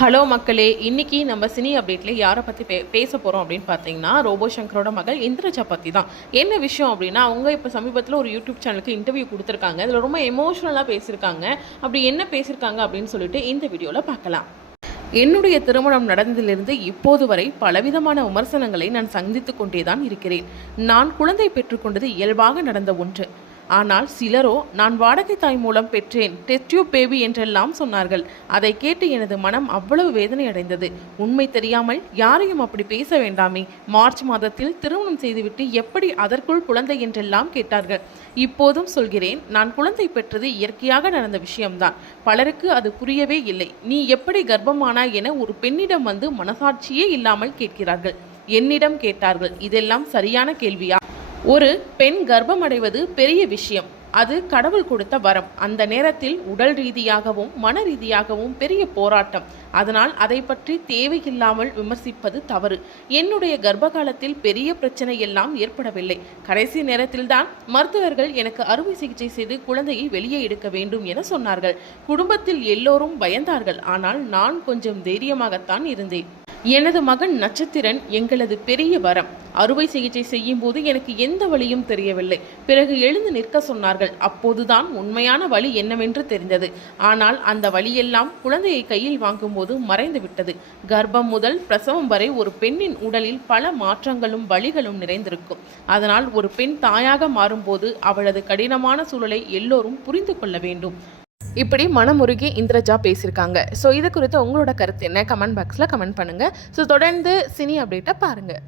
Hello மக்களே, இன்னைக்கு நம்ம சினி அப்டேட்ல யாரை பற்றி பேச போகிறோம் அப்படின்னு பார்த்தீங்கன்னா, ரோபோ சங்கரோட மகள் இந்திரஜா பற்றி தான். என்ன விஷயம் அப்படின்னா, அவங்க இப்போ சமீபத்தில் ஒரு யூடியூப் சேனலுக்கு இன்டர்வியூ கொடுத்துருக்காங்க. அதில் ரொம்ப எமோஷ்னலாக பேசியிருக்காங்க. அப்படி என்ன பேசியிருக்காங்க அப்படின்னு சொல்லிட்டு இந்த வீடியோவில் பார்க்கலாம். என்னுடைய திருமணம் நடந்ததிலிருந்து இப்போது வரை பலவிதமான விமர்சனங்களை நான் சந்தித்து கொண்டே தான் இருக்கிறேன். நான் குழந்தை பெற்றுக்கொண்டது இயல்பாக நடந்த ஒன்று. ஆனால் சிலரோ நான் வாடகை தாய் மூலம் பெற்றேன், டெஸ்ட் டியூப் பேபி என்றெல்லாம் சொன்னார்கள். அதை கேட்டு எனது மனம் அவ்வளவு வேதனை அடைந்தது. உண்மை தெரியாமல் யாரையும் அப்படி பேச வேண்டாமே. மார்ச் மாதத்தில் திருமணம் செய்துவிட்டு எப்படி அதற்குள் குழந்தை என்றெல்லாம் கேட்டார்கள். இப்போதும் சொல்கிறேன், நான் குழந்தை பெற்றது இயற்கையாக நடந்த விஷயம்தான். பலருக்கு அது புரியவே இல்லை. நீ எப்படி கர்ப்பமானாய் என ஒரு பெண்ணிடம் வந்து மனசாட்சியே இல்லாமல் கேட்கிறார்கள். என்னிடம் கேட்டார்கள். இதெல்லாம் சரியான கேள்வியா? ஒரு பெண் கர்ப்பம் அடைவது பெரிய விஷயம். அது கடவுள் கொடுத்த வரம். அந்த நேரத்தில் உடல் ரீதியாகவும் மன ரீதியாகவும் பெரிய போராட்டம். அதனால் அதை பற்றி தேவையில்லாமல் விமர்சிப்பது தவறு. என்னுடைய கர்ப்ப காலத்தில் பெரிய பிரச்சனை எல்லாம் ஏற்படவில்லை. கடைசி நேரத்தில்தான் மருத்துவர்கள் எனக்கு அறுவை சிகிச்சை செய்து குழந்தையை வெளியே எடுக்க வேண்டும் என சொன்னார்கள். குடும்பத்தில் எல்லோரும் பயந்தார்கள். ஆனால் நான் கொஞ்சம் தைரியமாகத்தான் இருந்தேன். எனது மகன் நட்சத்திரன் எங்களது பெரிய வரம். அறுவை சிகிச்சை செய்யும் போது எனக்கு எந்த வழியும் தெரியவில்லை. பிறகு எழுந்து நிற்க சொன்னார்கள். அப்போதுதான் உண்மையான வழி என்னவென்று தெரிந்தது. ஆனால் அந்த வழியெல்லாம் குழந்தையை கையில் வாங்கும்போது மறைந்து விட்டது. கர்ப்பம் முதல் பிரசவம் வரை ஒரு பெண்ணின் உடலில் பல மாற்றங்களும் வழிகளும் நிறைந்திருக்கும். அதனால் ஒரு பெண் தாயாக மாறும்போது அவளது கடினமான சூழலை எல்லோரும் புரிந்து கொள்ள வேண்டும். இப்படி மனமுருகி இந்திரஜா பேசியிருக்காங்க. ஸோ இது குறித்து உங்களோட கருத்து என்ன? கமெண்ட் பாக்ஸில் கமெண்ட் பண்ணுங்கள். ஸோ தொடர்ந்து சினி அப்டேட்டை பாருங்கள்.